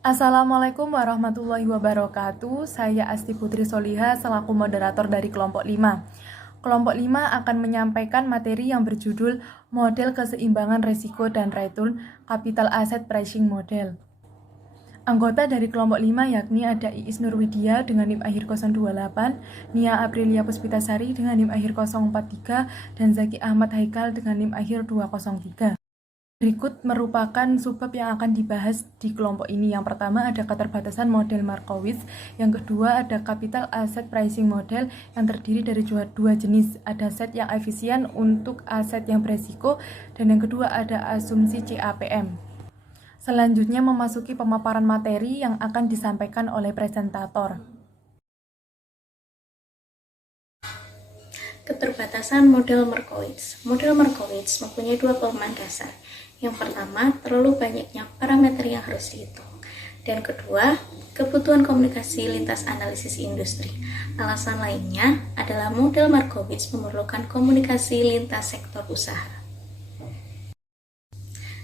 Assalamualaikum warahmatullahi wabarakatuh. Saya Asti Putri Soliha selaku moderator dari kelompok 5. Kelompok 5 akan menyampaikan materi yang berjudul Model Keseimbangan Risiko dan Return Capital Asset Pricing Model. Anggota dari kelompok 5 yakni ada Iis Nurwidia dengan NIM akhir 028, Nia Aprilia Puspitasari dengan NIM akhir 043, dan Zaki Ahmad Haikal dengan NIM akhir 203. Berikut merupakan subbab yang akan dibahas di kelompok ini. Yang pertama ada keterbatasan model Markowitz, yang kedua ada capital asset pricing model yang terdiri dari dua jenis, ada set yang efisien untuk aset yang beresiko, dan yang kedua ada asumsi CAPM. Selanjutnya memasuki pemaparan materi yang akan disampaikan oleh presentator. Keterbatasan model Markowitz. Model Markowitz mempunyai dua kelemahan dasar. Yang pertama, terlalu banyaknya parameter yang harus dihitung. Dan kedua, kebutuhan komunikasi lintas analisis industri. Alasan lainnya adalah model Markowitz memerlukan komunikasi lintas sektor usaha.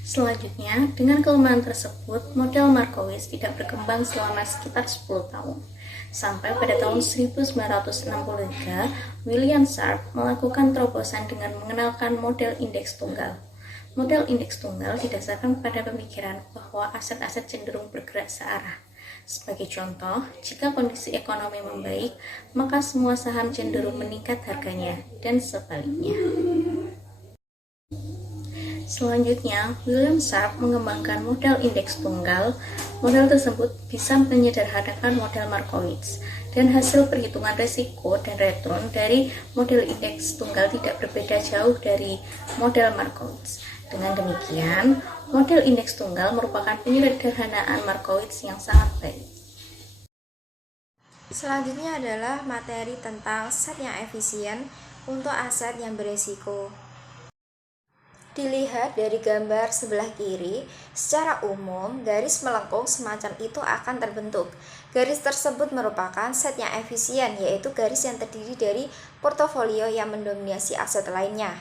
Selanjutnya, dengan kelemahan tersebut, model Markowitz tidak berkembang selama sekitar 10 tahun. Sampai pada tahun 1963, William Sharpe melakukan terobosan dengan mengenalkan model indeks tunggal. Model indeks tunggal didasarkan pada pemikiran bahwa aset-aset cenderung bergerak searah. Sebagai contoh, jika kondisi ekonomi membaik, maka semua saham cenderung meningkat harganya, dan sebaliknya. Selanjutnya, William Sharpe mengembangkan model indeks tunggal. Model tersebut bisa menyederhanakan model Markowitz, dan hasil perhitungan risiko dan return dari model indeks tunggal tidak berbeda jauh dari model Markowitz. Dengan demikian, model indeks tunggal merupakan penyederhanaan Markowitz yang sangat baik. Selanjutnya adalah materi tentang set yang efisien untuk aset yang beresiko. Dilihat dari gambar sebelah kiri, secara umum garis melengkung semacam itu akan terbentuk. Garis tersebut merupakan set yang efisien, yaitu garis yang terdiri dari portofolio yang mendominasi aset lainnya.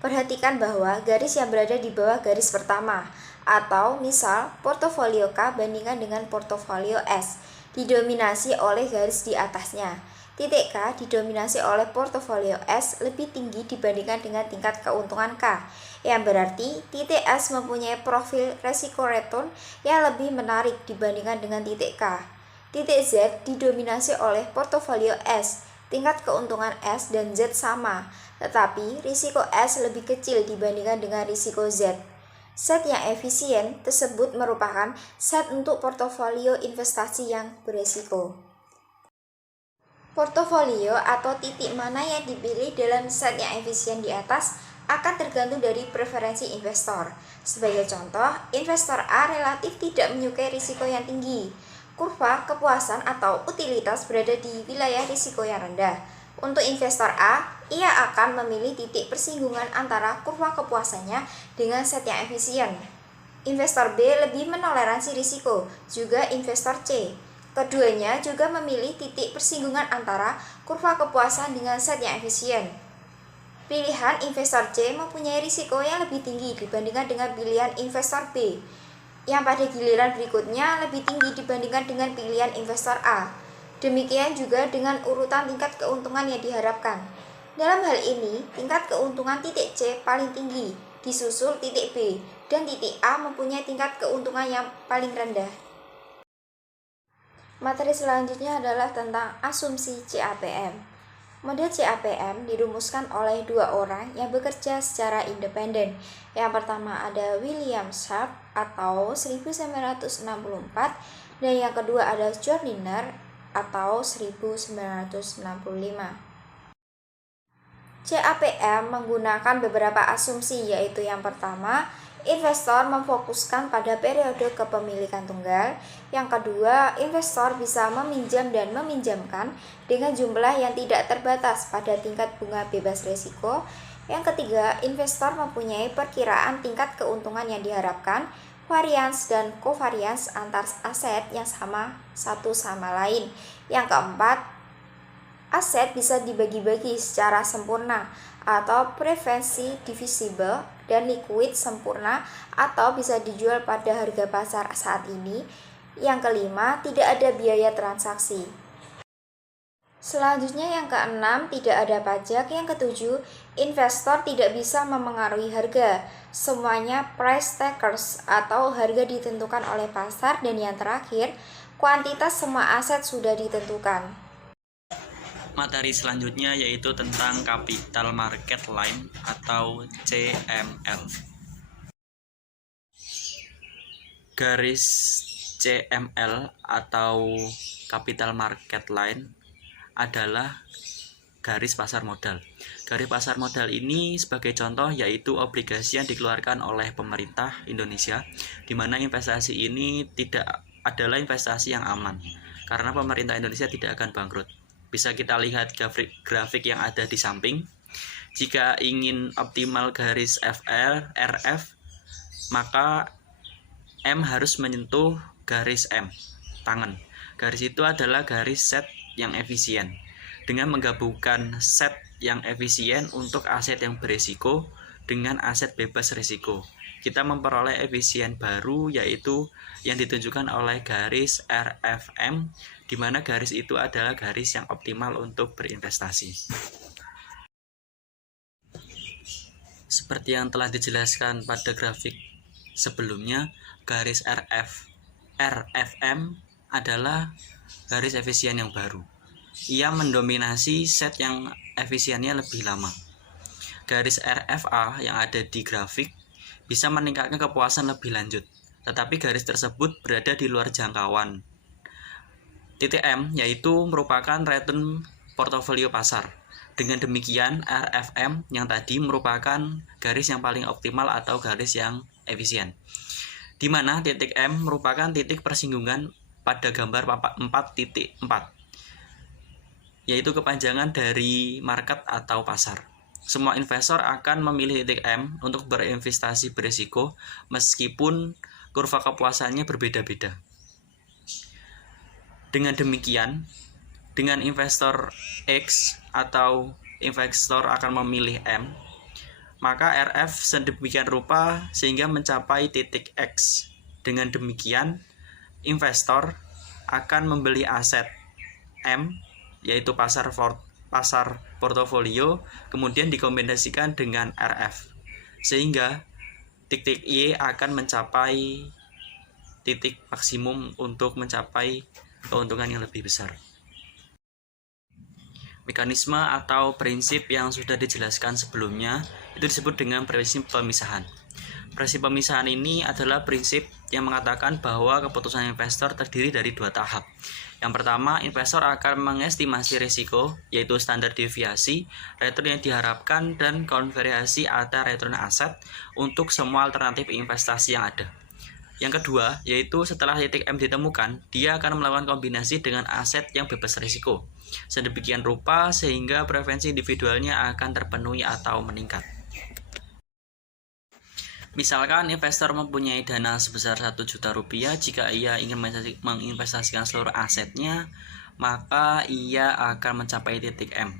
Perhatikan bahwa garis yang berada di bawah garis pertama, atau misal portofolio K bandingkan dengan portofolio S, didominasi oleh garis di atasnya. Titik K didominasi oleh portofolio S lebih tinggi dibandingkan dengan tingkat keuntungan K, yang berarti titik S mempunyai profil resiko return yang lebih menarik dibandingkan dengan titik K. Titik Z didominasi oleh portofolio S, tingkat keuntungan S dan Z sama, tetapi risiko S lebih kecil dibandingkan dengan risiko Z. Set yang efisien tersebut merupakan set untuk portofolio investasi yang beresiko. Portofolio atau titik mana yang dipilih dalam set yang efisien di atas akan tergantung dari preferensi investor. Sebagai contoh, investor A relatif tidak menyukai risiko yang tinggi. Kurva kepuasan atau utilitas berada di wilayah risiko yang rendah. Untuk investor A, ia akan memilih titik persinggungan antara kurva kepuasannya dengan set yang efisien. Investor B lebih menoleransi risiko, juga investor C. Keduanya juga memilih titik persinggungan antara kurva kepuasan dengan set yang efisien. Pilihan investor C mempunyai risiko yang lebih tinggi dibandingkan dengan pilihan investor B, yang pada giliran berikutnya lebih tinggi dibandingkan dengan pilihan investor A. Demikian juga dengan urutan tingkat keuntungan yang diharapkan. Dalam hal ini, tingkat keuntungan titik C paling tinggi, disusul titik B, dan titik A mempunyai tingkat keuntungan yang paling rendah. Materi selanjutnya adalah tentang asumsi CAPM. Model CAPM dirumuskan oleh dua orang yang bekerja secara independen. Yang pertama ada William Sharpe atau 1964, dan yang kedua ada John Liner atau 1965. CAPM menggunakan beberapa asumsi, yaitu yang pertama, investor memfokuskan pada periode kepemilikan tunggal. Yang kedua, investor bisa meminjam dan meminjamkan dengan jumlah yang tidak terbatas pada tingkat bunga bebas risiko. Yang ketiga, investor mempunyai perkiraan tingkat keuntungan yang diharapkan, varians dan covariance antar aset yang sama satu sama lain. Yang keempat, aset bisa dibagi-bagi secara sempurna atau preferensi divisible, dan liquid sempurna atau bisa dijual pada harga pasar saat ini. Yang kelima, tidak ada biaya transaksi. Selanjutnya yang keenam, tidak ada pajak. Yang ketujuh, investor tidak bisa memengaruhi harga. Semuanya price takers atau harga ditentukan oleh pasar. Dan yang terakhir, kuantitas semua aset sudah ditentukan. Materi selanjutnya yaitu tentang Capital Market Line atau CML. Garis CML atau Capital Market Line adalah garis pasar modal. Garis pasar modal ini sebagai contoh yaitu obligasi yang dikeluarkan oleh pemerintah Indonesia, di mana investasi ini tidak adalah investasi yang aman karena pemerintah Indonesia tidak akan bangkrut. Bisa kita lihat grafik yang ada di samping. Jika ingin optimal garis RF, maka M harus menyentuh garis M, tangan. Garis itu adalah garis set yang efisien. Dengan menggabungkan set yang efisien untuk aset yang berisiko dengan aset bebas risiko, kita memperoleh efisien baru yaitu yang ditunjukkan oleh garis RFM, di mana garis itu adalah garis yang optimal untuk berinvestasi. Seperti yang telah dijelaskan pada grafik sebelumnya, garis RFM adalah garis efisien yang baru. Ia mendominasi set yang efisiennya lebih lama. Garis RFA yang ada di grafik bisa meningkatkan kepuasan lebih lanjut, tetapi garis tersebut berada di luar jangkauan. Titik M yaitu merupakan return portofolio pasar. Dengan demikian, RFM yang tadi merupakan garis yang paling optimal atau garis yang efisien, di mana titik M merupakan titik persinggungan pada gambar 4.4, yaitu kepanjangan dari market atau pasar. Semua investor akan memilih titik M untuk berinvestasi berisiko meskipun kurva kepuasannya berbeda-beda. Dengan demikian, dengan investor X atau investor akan memilih M, maka RF sedemikian rupa sehingga mencapai titik X. Dengan demikian, investor akan membeli aset M, yaitu pasar portofolio, kemudian dikombinasikan dengan RF, sehingga titik Y akan mencapai titik maksimum untuk mencapai keuntungan yang lebih besar. Mekanisme atau prinsip yang sudah dijelaskan sebelumnya itu disebut dengan prinsip pemisahan. Prinsip pemisahan ini adalah prinsip yang mengatakan bahwa keputusan investor terdiri dari dua tahap. Yang pertama, investor akan mengestimasi risiko, yaitu standar deviasi, return yang diharapkan, dan konversi atau return aset untuk semua alternatif investasi yang ada. Yang kedua, yaitu setelah titik M ditemukan, dia akan melakukan kombinasi dengan aset yang bebas risiko, sedemikian rupa sehingga preferensi individualnya akan terpenuhi atau meningkat. Misalkan investor mempunyai dana sebesar 1 juta rupiah, jika ia ingin menginvestasikan seluruh asetnya, maka ia akan mencapai titik M.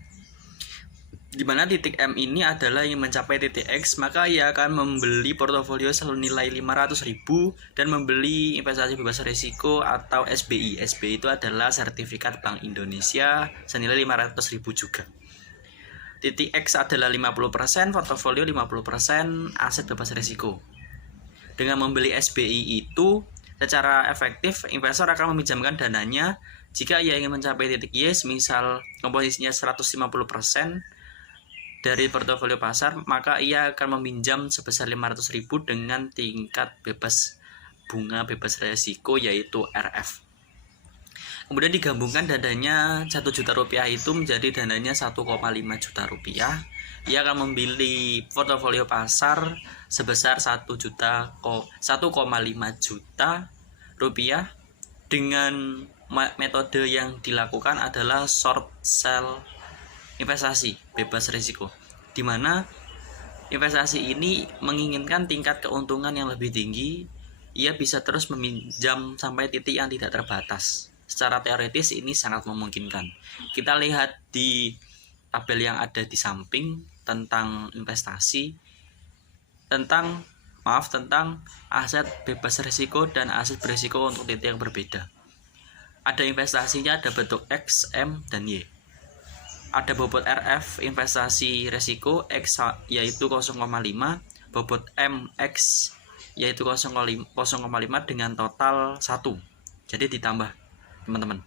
Di mana titik M ini adalah yang mencapai titik X, maka ia akan membeli portofolio senilai 500.000 dan membeli investasi bebas risiko atau SBI. SBI itu adalah sertifikat Bank Indonesia senilai 500.000 juga. Titik X adalah 50%, portofolio 50%, aset bebas risiko. Dengan membeli SBI itu, secara efektif investor akan meminjamkan dananya. Jika ia ingin mencapai titik Y, misal komposisinya 150% dari portofolio pasar, maka ia akan meminjam sebesar 500.000 dengan tingkat bunga bebas risiko yaitu RF. Kemudian digabungkan dananya 1 juta rupiah itu menjadi dananya 1,5 juta rupiah. Ia akan membeli portofolio pasar sebesar 1,5 juta rupiah dengan metode yang dilakukan adalah short sell investasi bebas risiko, di mana investasi ini menginginkan tingkat keuntungan yang lebih tinggi. Ia bisa terus meminjam sampai titik yang tidak terbatas. Secara teoritis ini sangat memungkinkan. Kita lihat di tabel yang ada di samping tentang investasi, tentang tentang aset bebas risiko dan aset berisiko untuk titik yang berbeda. Ada investasinya, ada bentuk X, M, dan Y. Ada bobot RF investasi risiko X yaitu 0,5, bobot M X yaitu 0,5 dengan total 1. Jadi ditambah teman-teman.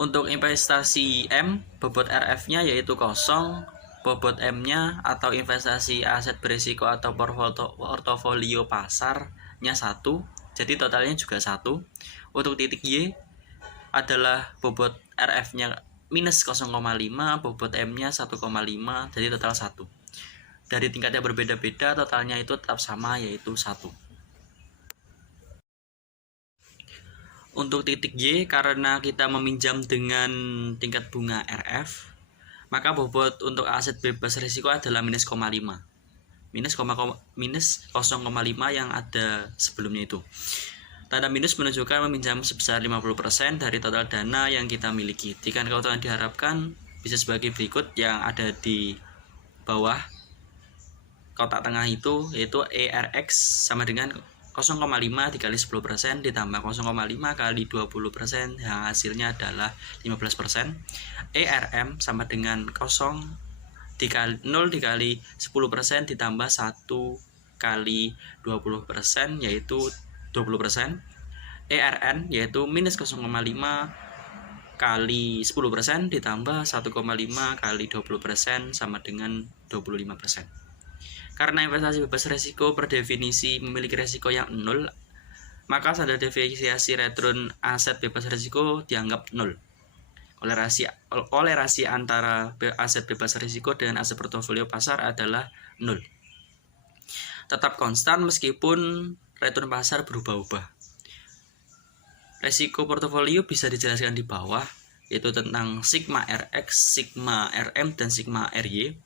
Untuk investasi M, bobot RF-nya yaitu 0, bobot M-nya atau investasi aset berisiko atau portofolio pasarnya 1, jadi totalnya juga 1. Untuk titik Y adalah bobot RF-nya minus 0,5, bobot M-nya 1,5, jadi total 1. Dari tingkat yang berbeda-beda, totalnya itu tetap sama, yaitu 1. Untuk titik Y, karena kita meminjam dengan tingkat bunga RF, maka bobot untuk aset bebas risiko adalah minus 0,5. Minus 0,5 yang ada sebelumnya itu. Tanda minus menunjukkan meminjam sebesar 50% dari total dana yang kita miliki. Tingkat keuntungan diharapkan bisa sebagai berikut yang ada di bawah kotak tengah itu, yaitu ERX sama dengan 0,5 dikali 10% ditambah 0,5 kali 20% yang hasilnya adalah 15%. ERM sama dengan 0 dikali 10% ditambah 1 kali 20% yaitu 20%. ERN yaitu minus 0,5 kali 10% ditambah 1,5 kali 20% sama dengan 25%. Karena investasi bebas risiko per definisi memiliki risiko yang 0, maka standar deviasi return aset bebas risiko dianggap 0. Kolerasi antara aset bebas risiko dengan aset portofolio pasar adalah 0. Tetap konstan meskipun return pasar berubah-ubah. Risiko portofolio bisa dijelaskan di bawah, yaitu tentang sigma RX, sigma RM, dan sigma RY.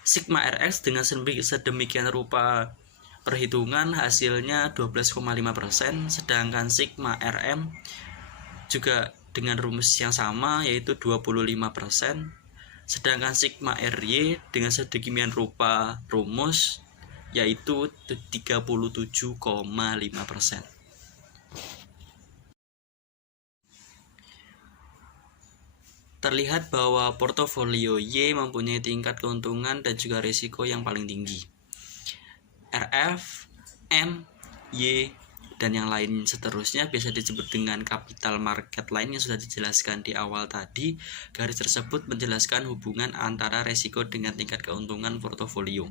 Sigma RX dengan sedemikian rupa perhitungan hasilnya 12,5%, sedangkan sigma RM juga dengan rumus yang sama yaitu 25%, sedangkan sigma RY dengan sedemikian rupa rumus yaitu 37,5%. Terlihat bahwa portofolio Y mempunyai tingkat keuntungan dan juga risiko yang paling tinggi. RF, M, Y, dan yang lain seterusnya biasa disebut dengan capital market line yang sudah dijelaskan di awal tadi. Garis tersebut menjelaskan hubungan antara risiko dengan tingkat keuntungan portofolio.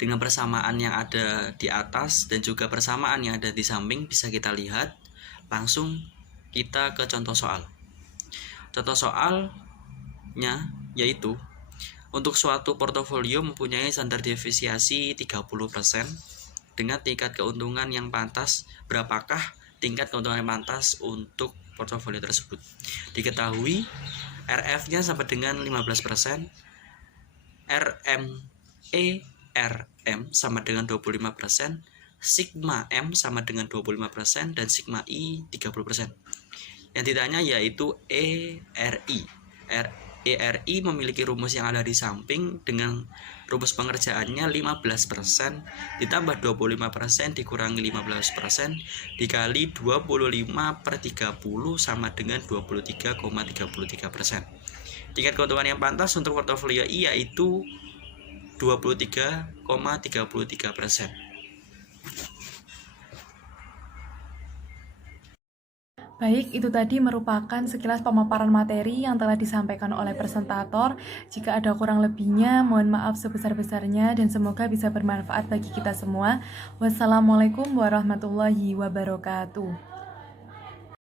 Dengan persamaan yang ada di atas dan juga persamaan yang ada di samping bisa kita lihat. Langsung kita ke contoh soal. Contoh soalnya yaitu untuk suatu portofolio mempunyai standar deviasi 30% dengan tingkat keuntungan yang pantas. Berapakah tingkat keuntungan yang pantas untuk portofolio tersebut? Diketahui RF-nya sama dengan 15%, RM sama dengan 25%, sigma M sama dengan 25%, dan sigma I 30%. Yang ditanya yaitu ERI. ERI memiliki rumus yang ada di samping dengan rumus pengerjaannya 15% ditambah 25% dikurangi 15% dikali 25/30 sama dengan 23,33%. Tingkat keuntungan yang pantas untuk portofolio I yaitu 23,33%. Baik, itu tadi merupakan sekilas pemaparan materi yang telah disampaikan oleh presentator. Jika ada kurang lebihnya, mohon maaf sebesar-besarnya dan semoga bisa bermanfaat bagi kita semua. Wassalamualaikum warahmatullahi wabarakatuh.